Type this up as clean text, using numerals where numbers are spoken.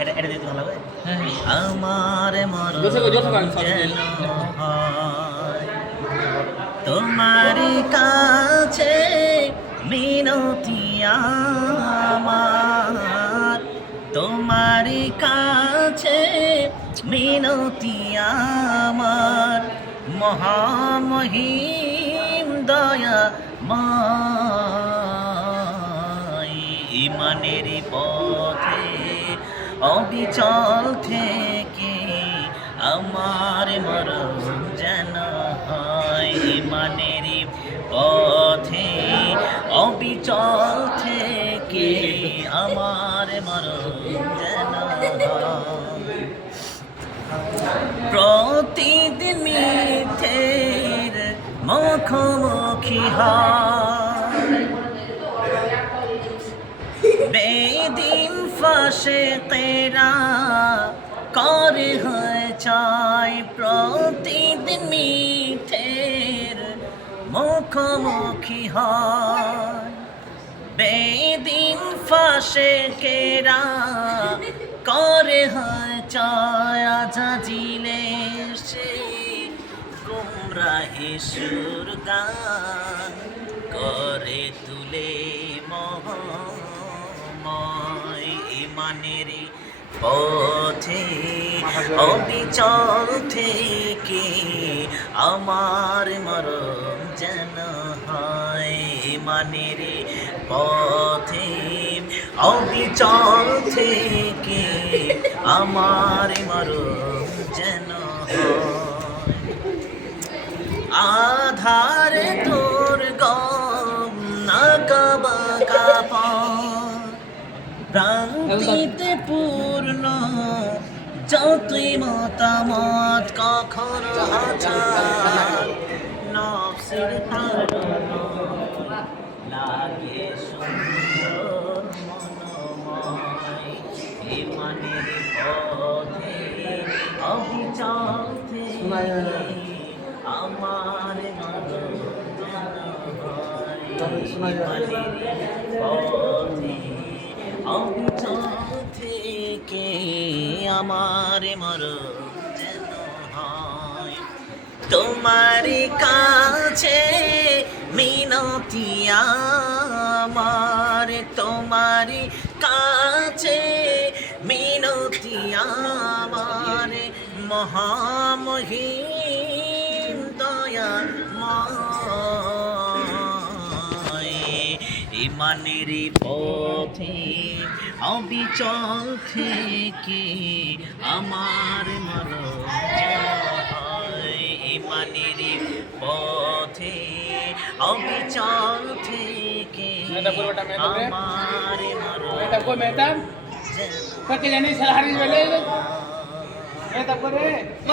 এটা দিতে ভালো হবে। হ্যাঁ আমার মরণ যেন হয় তোমারই কাছে মিনতি আমার, তোমারই কাছে মিনতি আমার, মহামহিম দয়া ইমানের পথে অবিচল থেকে আমার মরণ যেন হয়। ইমানের পথে অবিচল থেকে আমার মরণ যেন হয়। প্রতিদিন মিথ্যের মুখোমুখি হয়, বেদিন ফাসিকেরা করে হয় চাই। প্রতিদিন মিথ্যের মুখোমুখি হয়, বেদিন ফাসিকেরা করে হয় চাই। আজাজিলে সেই গুমরাহি সুর গান করে তুলে মহময়। ইমানের পথে অবিচল থেকে আমার মরণ যেন হয়। ইমানের পথে অবিচল থেকে আমার মরণ যেন হয়। আধারে তোর গম নাকাবাকা ভ্রান্তিতে পূর্ণ যতই মতামত কখনো আচার নফসের লাগে সুন্দর মনোময়। ইমানের পথে অবিচল থেকে আমার মরণ যেন হয়। ইমানের পথে অবিচল থেকে আমার মরণ যেন হয়। তোমারই কাছে মিনতি আমার, তোমারই কাছে মিনতি আমার, মহামহিম দয়াময়। ইমানের পথে অবিচল থেকে আমার মরণ যেন হয়। ইমানের পথে অবিচল থেকে আমার মরণ যেন হয়।